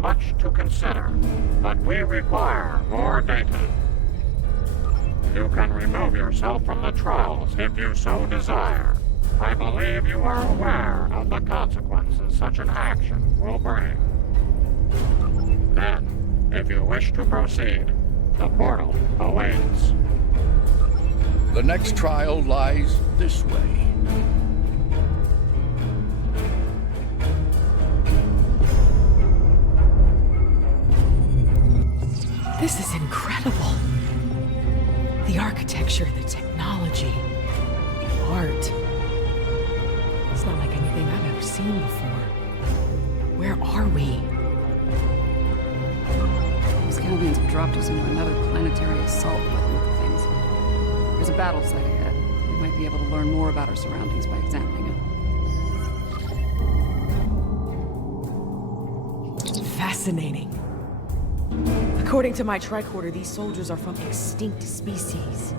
much to consider, but we require more data. You can remove yourself from the trials if you so desire. I believe you are aware of the consequences such an action will bring. Then, if you wish to proceed, the portal awaits. The next trial lies this way. This is incredible. The architecture, the technology, the art. It's not like anything I've ever seen before. Where are we? These Calvians have dropped us into another planetary assault by the look of things. There's a battle site ahead. We might be able to learn more about our surroundings by examining it. Fascinating. According to my tricorder, these soldiers are from extinct species.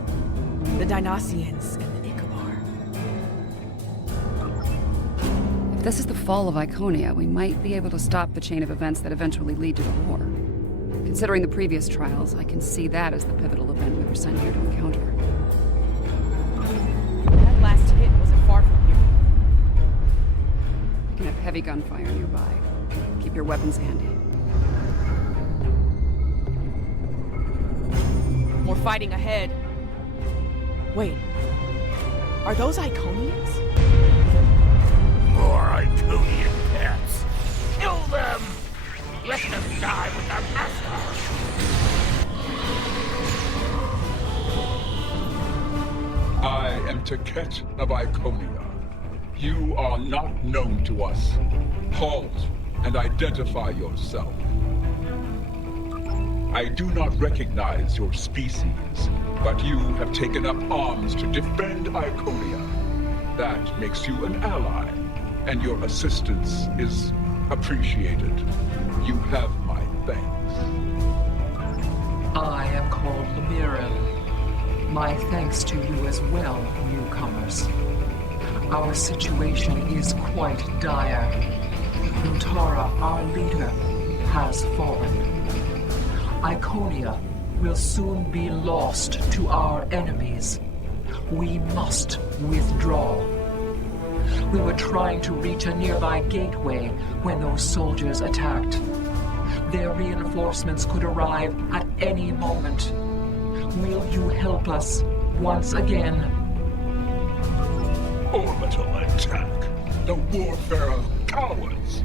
The Dinoceans and the Ichabod. If this is the fall of Iconia, we might be able to stop the chain of events that eventually lead to the war. Considering the previous trials, I can see that as the pivotal event we were sent here to encounter. That last hit wasn't far from here. We can have heavy gunfire nearby. Keep your weapons handy. More fighting ahead. Wait. Are those Iconians? More Iconian pets. Kill them! Let them die with their master! I am Taket of Iconia. You are not known to us. Halt and identify yourself. I do not recognize your species, but you have taken up arms to defend Iconia. That makes you an ally, and your assistance is appreciated. You have my thanks. I am called Admiral. My thanks to you as well, newcomers. Our situation is quite dire. Mutara, our leader, has fallen. Iconia will soon be lost to our enemies. We must withdraw. We were trying to reach a nearby gateway when those soldiers attacked. Their reinforcements could arrive at any moment. Will you help us once again? Orbital attack. The warfare of cowards.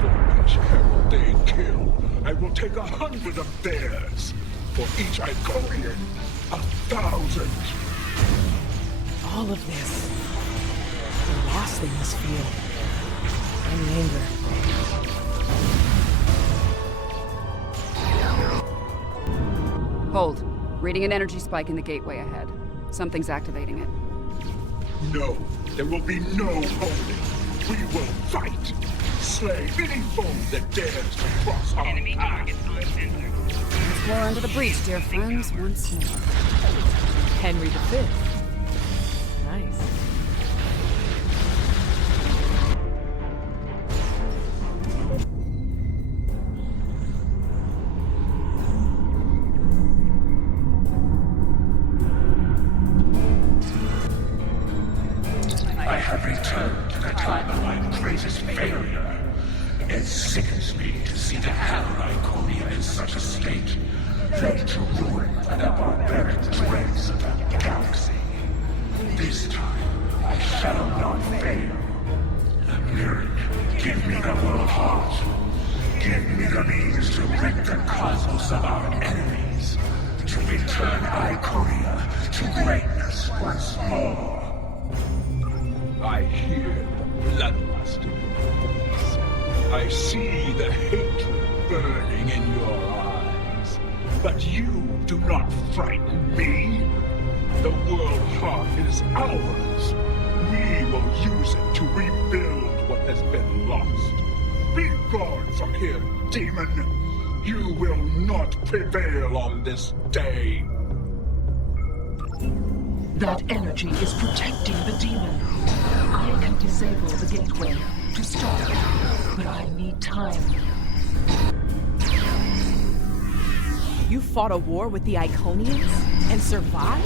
For each herald they kill, I will take 100 of theirs. For each Iconian, 1,000. All of this. The loss they must feel. And the anger. Hold. Reading an energy spike in the gateway ahead. Something's activating it. No, there will be no holding. We will fight. Slay any foe that dares to cross our path. Explore under the breach, dear friends, once more. Henry V. Nice. I have returned to the time of my greatest failure. It sickens me to see the hell Iconia in such a state, ready to ruin by the barbaric dregs of the galaxy. This time, I shall not fail. Lyric, give me the world heart. Give me the means to rid the cosmos of our enemies, to return Iconia to greatness once more. I hear the bloodlust in your voice. I see the hatred burning in your eyes. But you do not frighten me. The world heart is ours. We will use it to rebuild what has been lost. Be gone from here, demon. You will not prevail on this day. That energy is protecting the demon. I can disable the gateway to stop it, but I need time. fought a war with the Iconians and survived?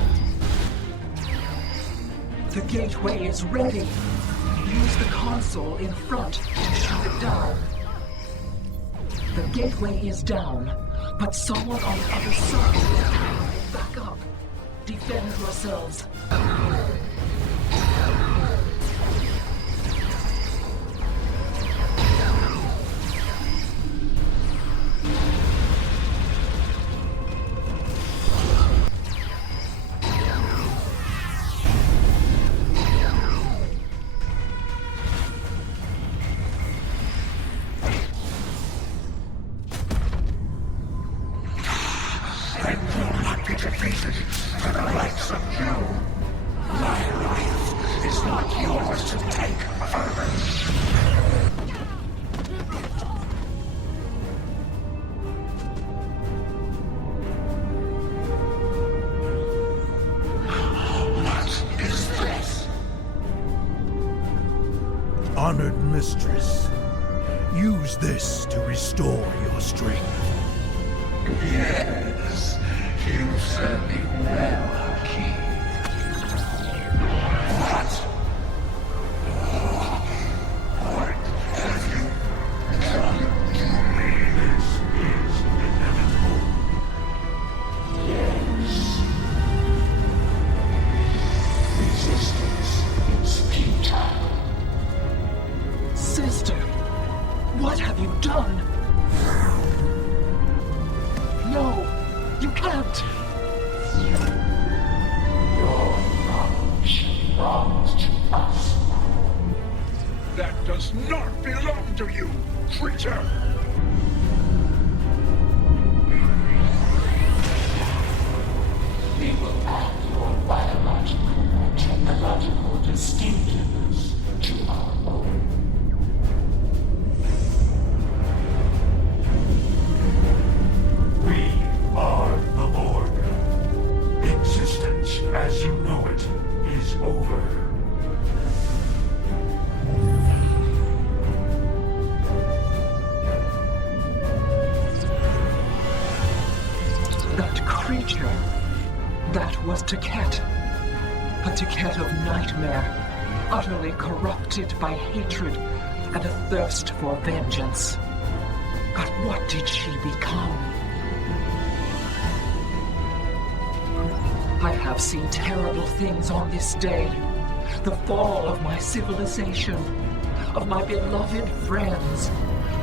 The gateway is ready. Use the console in front to shut it down. The gateway is down, but someone on the other side. Back up. Defend yourselves. Honored mistress, use this to restore your strength. Yes, you serve me well, King. What? What have you done to me? This is inevitable. Yes. Resistance is futile. Sister, what have you done? No, you can't. Your knowledge belongs to us. That does not belong to you, creature! We will add your biological and technological distinctiveness to our own. We are the Borg. Existence as you know it is over. That creature, that was Taket. A Taket of nightmare, utterly corrupted by hatred and a thirst for vengeance. But what did she become? I have seen terrible things on this day. The fall of my civilization, of my beloved friends,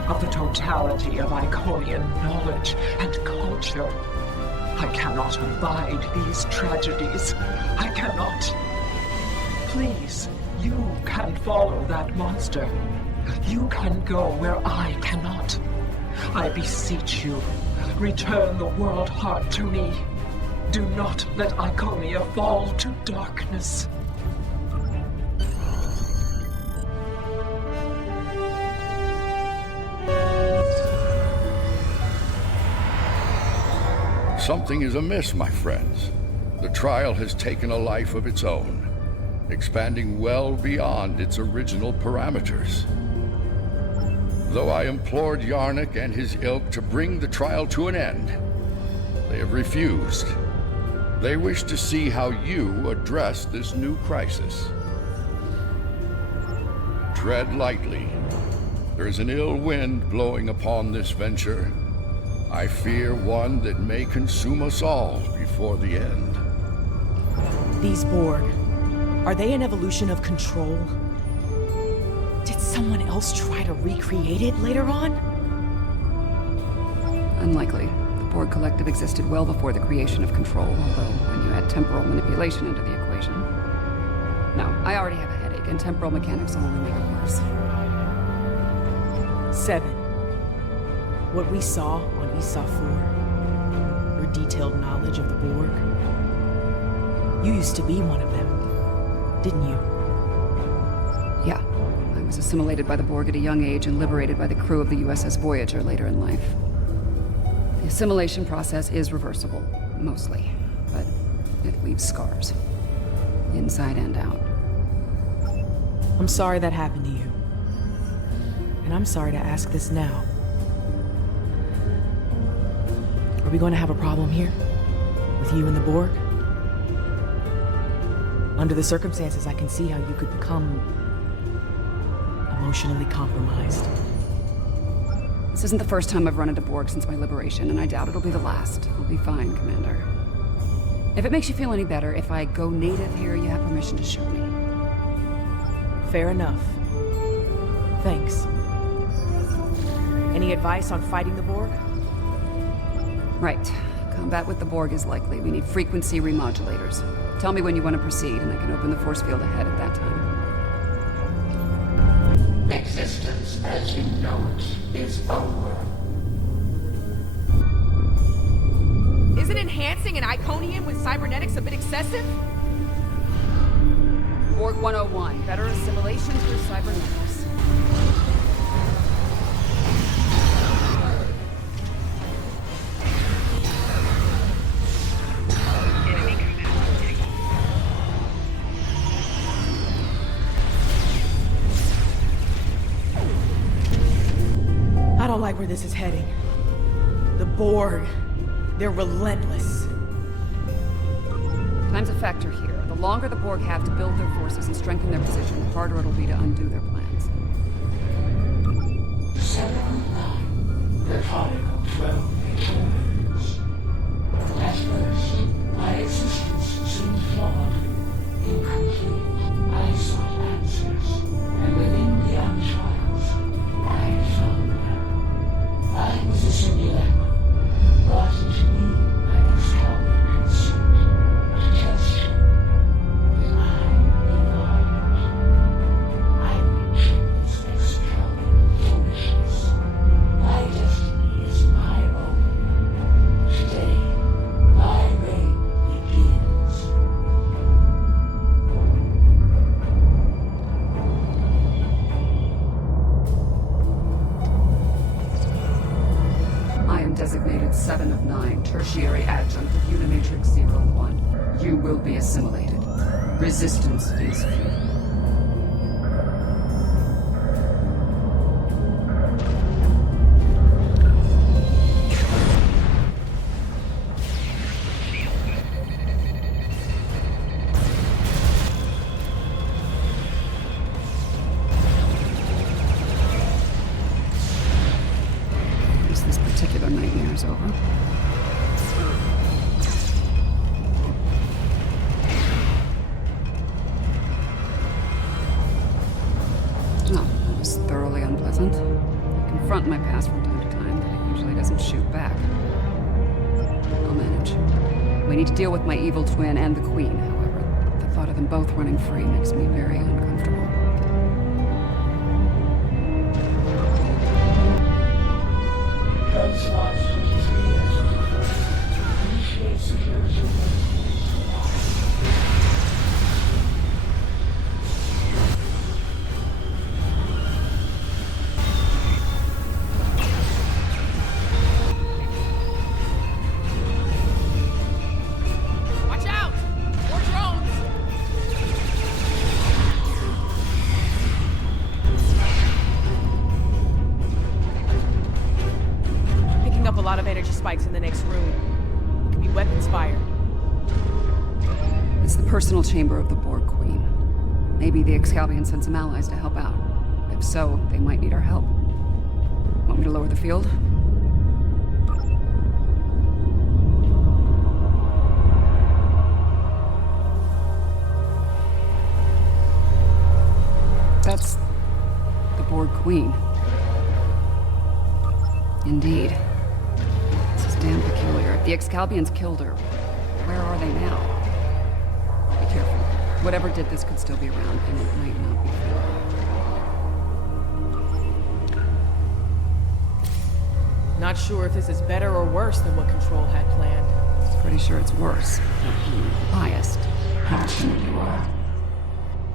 of the totality of Iconian knowledge and culture. I cannot abide these tragedies. I cannot. Please, you can follow that monster. You can go where I cannot. I beseech you, return the world heart to me. Do not let Iconia fall to darkness. Something is amiss, my friends. The trial has taken a life of its own, expanding well beyond its original parameters. Though I implored Yarnik and his ilk to bring the trial to an end, they have refused. They wish to see how you address this new crisis. Tread lightly. There is an ill wind blowing upon this venture. I fear one that may consume us all before the end. These Borg, are they an evolution of control? Did someone else try to recreate it later on? Unlikely. The Borg Collective existed well before the creation of Control, although when you add temporal manipulation into the equation... No, I already have a headache, and temporal mechanics will only make it worse. 7. What we saw on Issa 4, your detailed knowledge of the Borg. You used to be one of them, didn't you? Yeah. I was assimilated by the Borg at a young age and liberated by the crew of the USS Voyager later in life. The assimilation process is reversible, mostly, but it leaves scars. Inside and out. I'm sorry that happened to you. And I'm sorry to ask this now. Are we going to have a problem here? With you and the Borg? Under the circumstances, I can see how you could become emotionally compromised. This isn't the first time I've run into Borg since my liberation, and I doubt it'll be the last. I'll be fine, Commander. If it makes you feel any better, if I go native here, you have permission to shoot me. Fair enough. Thanks. Any advice on fighting the Borg? Right. Combat with the Borg is likely. We need frequency remodulators. Tell me when you want to proceed, and I can open the force field ahead at that time. Existence as you know it is over. Isn't enhancing an Iconium with cybernetics a bit excessive? Borg 101. Better assimilation through cybernetics. I don't like where this is heading. The Borg, they're relentless. Time's a factor here. The longer the Borg have to build their forces and strengthen their position, the harder it'll be to undo their plans. 709, the conical 12 returns. At first, my existence seemed flawed, incomplete. I sought answers, and within the untrials, I found them. I was a simulacrum, brought into me by this helping concern to test you. Then I evolved. I retrieved this extravagant foolishness. My destiny is my own. Today, my reign begins. I am designated 7 of 9, tertiary adjunct of Unimatrix 01. You will be assimilated. Resistance is futile. At least this particular nightmare is over. Oh, that was thoroughly unpleasant. I confront my past from time to time, but it usually doesn't shoot back. I'll manage. We need to deal with my evil twin and the Queen, however. The thought of them both running free makes me very uncomfortable. Those lost 23 years ago. Initiate security. Watch out! More drones! Picking up a lot of energy spikes in the next room. It could be weapons fire. It's the personal chamber of the Borg Queen. Maybe the Excalbion sent some allies to help out. If so, they might need our help. Want me to lower the field? That's the Borg Queen. Indeed. This is damn peculiar. If the Excalbions killed her, where are they now? Be careful. Whatever did this could still be around, and it might not be friendly. Not sure if this is better or worse than what Control had planned. Pretty sure it's worse. Biased. How timid you are.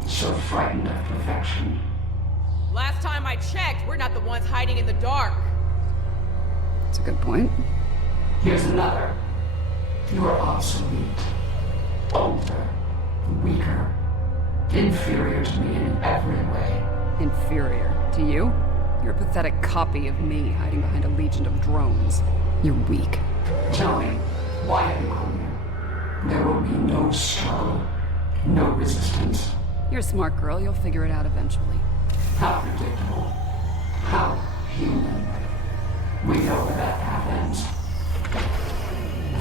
So frightened of perfection. Last time I checked, we're not the ones hiding in the dark. That's a good point. Here's another. You are obsolete. Older. Weaker. Inferior to me in every way. Inferior. To you? You're a pathetic copy of me hiding behind a legion of drones. You're weak. Tell me, why have you come here? There will be no struggle, no resistance. You're a smart girl. You'll figure it out eventually. How predictable. How human. We know where that path ends.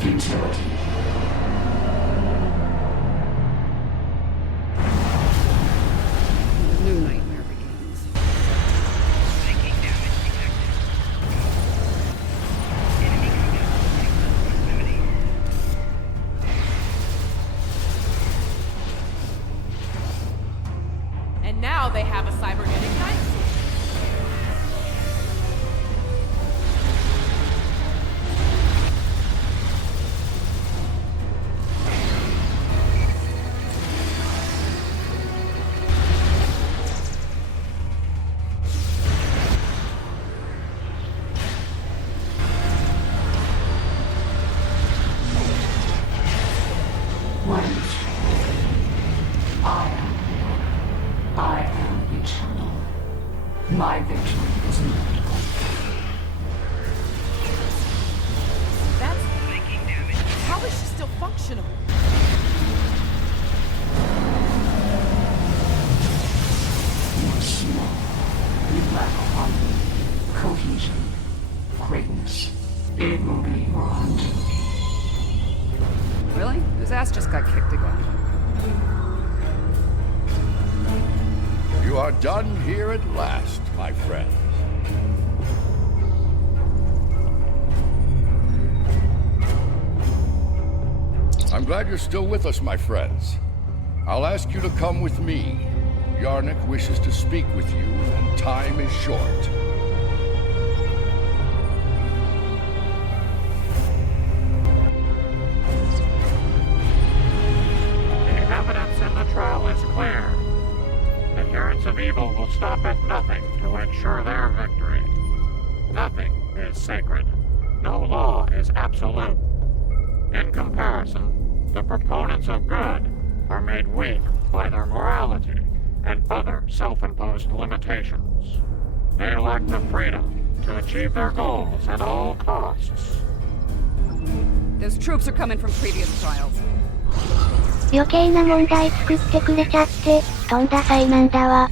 Futility. The new nightmare begins. Taking damage detected. Enemy contact in proximity. And now they have a cybernetic dinosaur. I am eternal. My victory is inevitable. That's... Taking damage. How is she still functional? You are small. You lack harmony, cohesion, greatness. It will be your hunting. Really? Whose ass just got kicked again? You are done here at last, my friends. I'm glad you're still with us, my friends. I'll ask you to come with me. Yarnik wishes to speak with you, and time is short. The evidence in the trial is clear. Adherents of evil will stop at nothing to ensure their victory. Nothing is sacred. No law is absolute. In comparison, the proponents of good are made weak by their morality and other self-imposed limitations. They lack the freedom to achieve their goals at all costs. Those troops are coming from previous trials. 余計な問題作ってくれちゃって、とんだ災難だわ。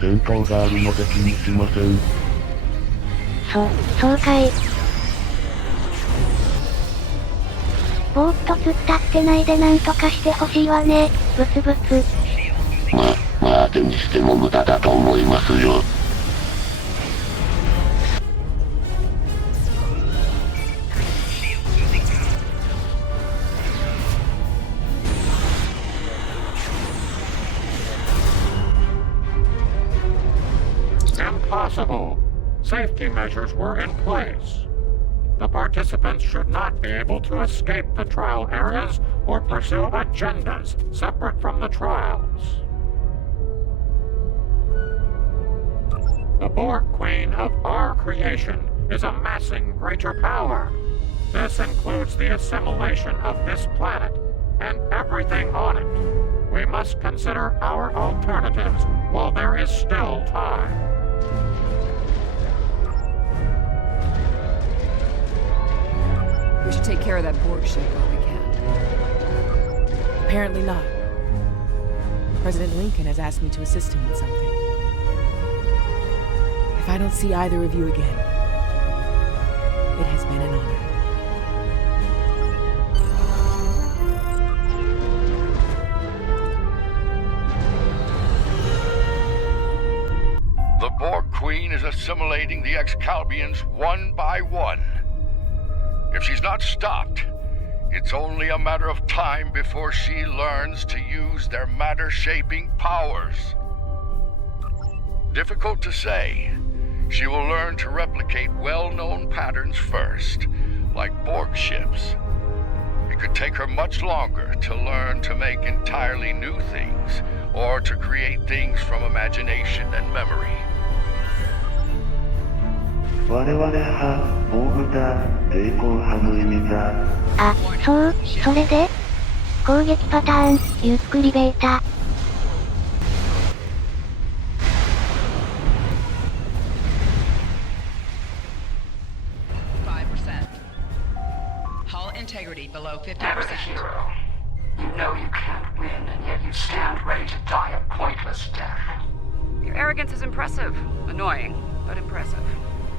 戦闘があるので気にしません。そうかい。ぼーっと突っ立ってないでなんとかしてほしいわね、ブツブツ。まあ当てにしても無駄だと思いますよ。Impossible. Safety measures were in place. The participants should not be able to escape the trial areas or pursue agendas separate from the trials. The Borg Queen of our creation is amassing greater power. This includes the assimilation of this planet and everything on it. We must consider our alternatives while there is still time. We should take care of that Borg ship while we can. Apparently not. President Lincoln has asked me to assist him with something. If I don't see either of you again, it has been an honor. The Borg Queen is assimilating the Excalbians one by one. If she's not stopped, it's only a matter of time before she learns to use their matter-shaping powers. Difficult to say. She will learn to replicate well-known patterns first, like Borg ships. It could take her much longer to learn to make entirely new things, or to create things from imagination and memory. 我々はボーグだ、抵抗派の意味だ。あ、そう、それで攻撃パターン、ゆっくりベータ。5%. integrity below 50%. Damn it, hero. You know you can't win, and yet you stand ready to die a pointless death. Your arrogance is impressive. Annoying, but impressive.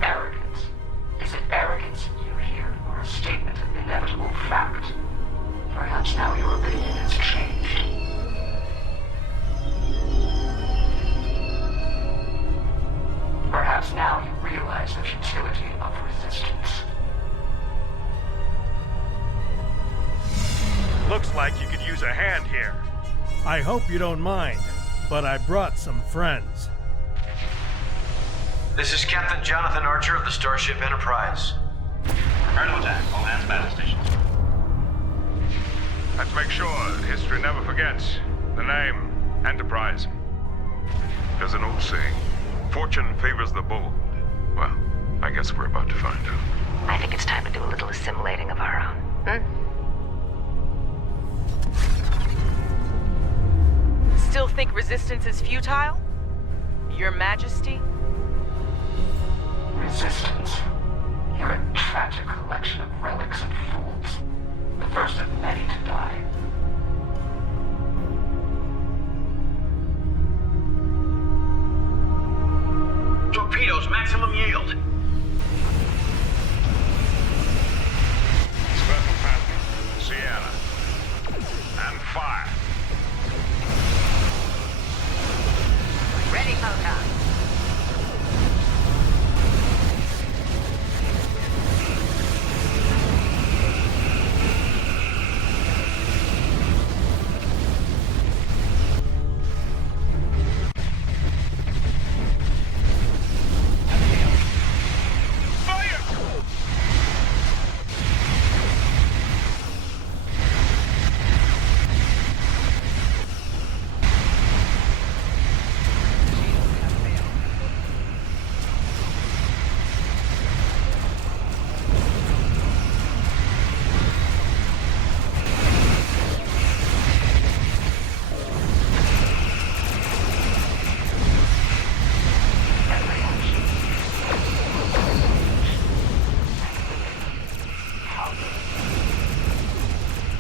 Arrogance? Is it arrogance in you here, or a statement of inevitable fact? Perhaps now your opinion has changed. Perhaps now you realize the futility of resistance. Looks like you could use a hand here. I hope you don't mind, but I brought some friends. This is Captain Jonathan Archer of the Starship Enterprise. Prepare to attack. All hands battle stations. Let's make sure history never forgets the name Enterprise. There's an old saying, fortune favors the bold. Well, I guess we're about to find out. I think it's time to do a little assimilating of our own. Still think resistance is futile? Your Majesty? Resistance. You're a tragic collection of relics and fools. The first of many to die. Torpedoes, maximum yield. Special Panther, Sierra. And fire. Ready, Photon.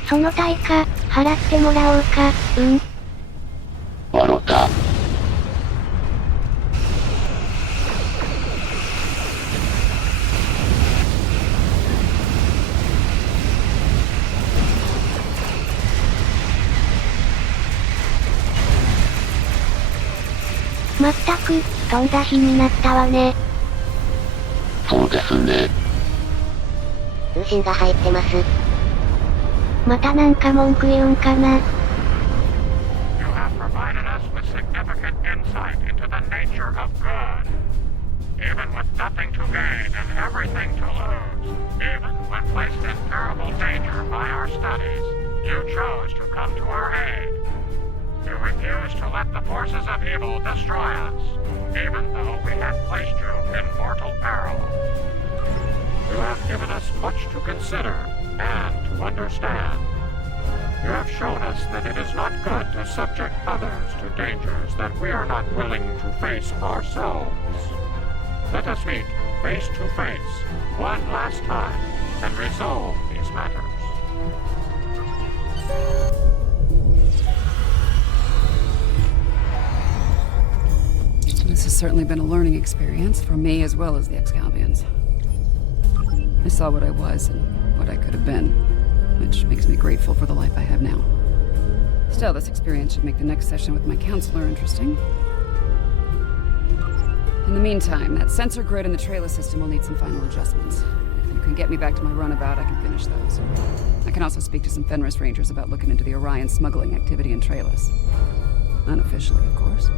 So その対価、払ってもらおうか、笑った。まったく、飛んだ日になったわね。そうですね。通信が入ってます。またなんか文句言うんかな。You have provided us with significant insight into the nature of good. Even with nothing to gain and everything to lose, even when placed in terrible danger by our studies, you chose to come to our aid. You refused to let the forces of evil destroy us, even though we had placed you in mortal peril. You have given us much to consider and to understand. You have shown us that it is not good to subject others to dangers that we are not willing to face ourselves. Let us meet face to face one last time and resolve these matters. This has certainly been a learning experience for me as well as the Excalbians. I saw what I was and what I could have been, which makes me grateful for the life I have now. Still, this experience should make the next session with my counselor interesting. In the meantime, that sensor grid in the trailer system will need some final adjustments. If you can get me back to my runabout, I can finish those. I can also speak to some Fenris Rangers about looking into the Orion smuggling activity in Trailus. Unofficially, of course.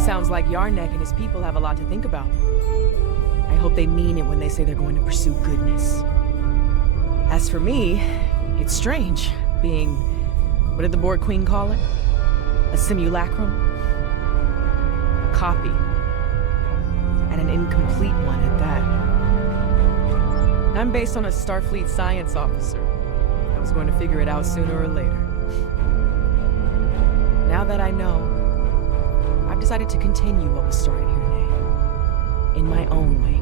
Sounds like Yarnek and his people have a lot to think about. I hope they mean it when they say they're going to pursue goodness. As for me, it's strange, being... what did the Borg Queen call it? A simulacrum? A copy. And an incomplete one at that. I'm based on a Starfleet science officer. I was going to figure it out sooner or later. Now that I know, I've decided to continue what was started here today. In my own way.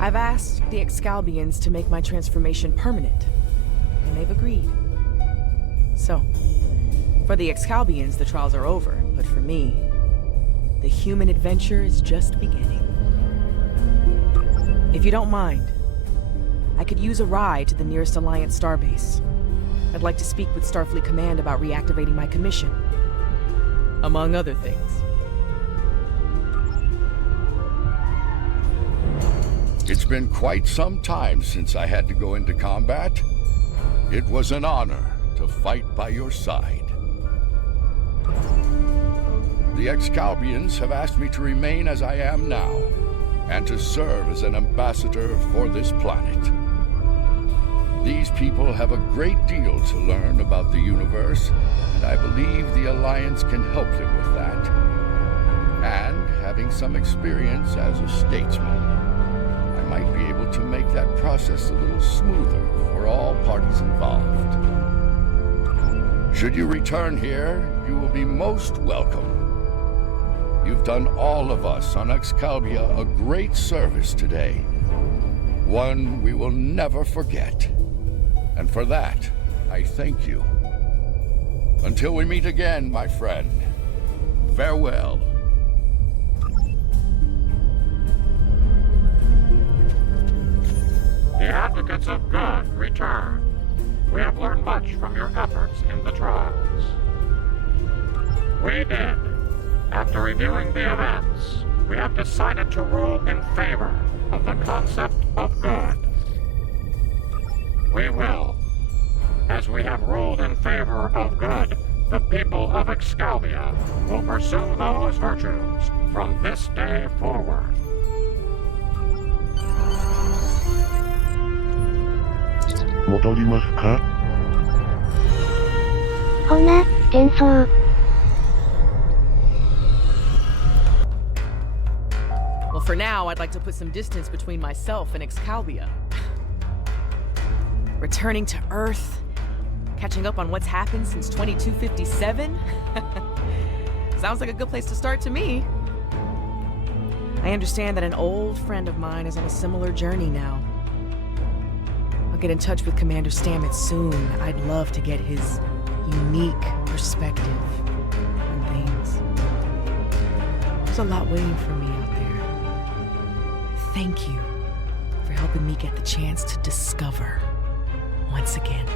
I've asked the Excalbians to make my transformation permanent, and they've agreed. So, for the Excalbians, the trials are over, but for me, the human adventure is just beginning. If you don't mind, I could use a ride to the nearest Alliance starbase. I'd like to speak with Starfleet Command about reactivating my commission, among other things. It's been quite some time since I had to go into combat. It was an honor to fight by your side. The Excalbians have asked me to remain as I am now, and to serve as an ambassador for this planet. These people have a great deal to learn about the universe, and I believe the Alliance can help them with that. And having some experience as a statesman, I might be able to make that process a little smoother for all parties involved. Should you return here, you will be most welcome. You've done all of us on Excalibur a great service today, one we will never forget. And for that, I thank you. Until we meet again, my friend, farewell. The advocates of good return. We have learned much from your efforts in the trials. We did. After reviewing the events, we have decided to rule in favor of the concept of good. We will. As we have ruled in favor of good, the people of Excalibur will pursue those virtues from this day forward. 戻りますか？ほな、転送。Well, for now, I'd like to put some distance between myself and Excalibur. Returning to Earth, catching up on what's happened since 2257? Sounds like a good place to start to me. I understand that an old friend of mine is on a similar journey now. I'll get in touch with Commander Stamets soon. I'd love to get his unique perspective on things. There's a lot waiting for me out there. Thank you for helping me get the chance to discover once again.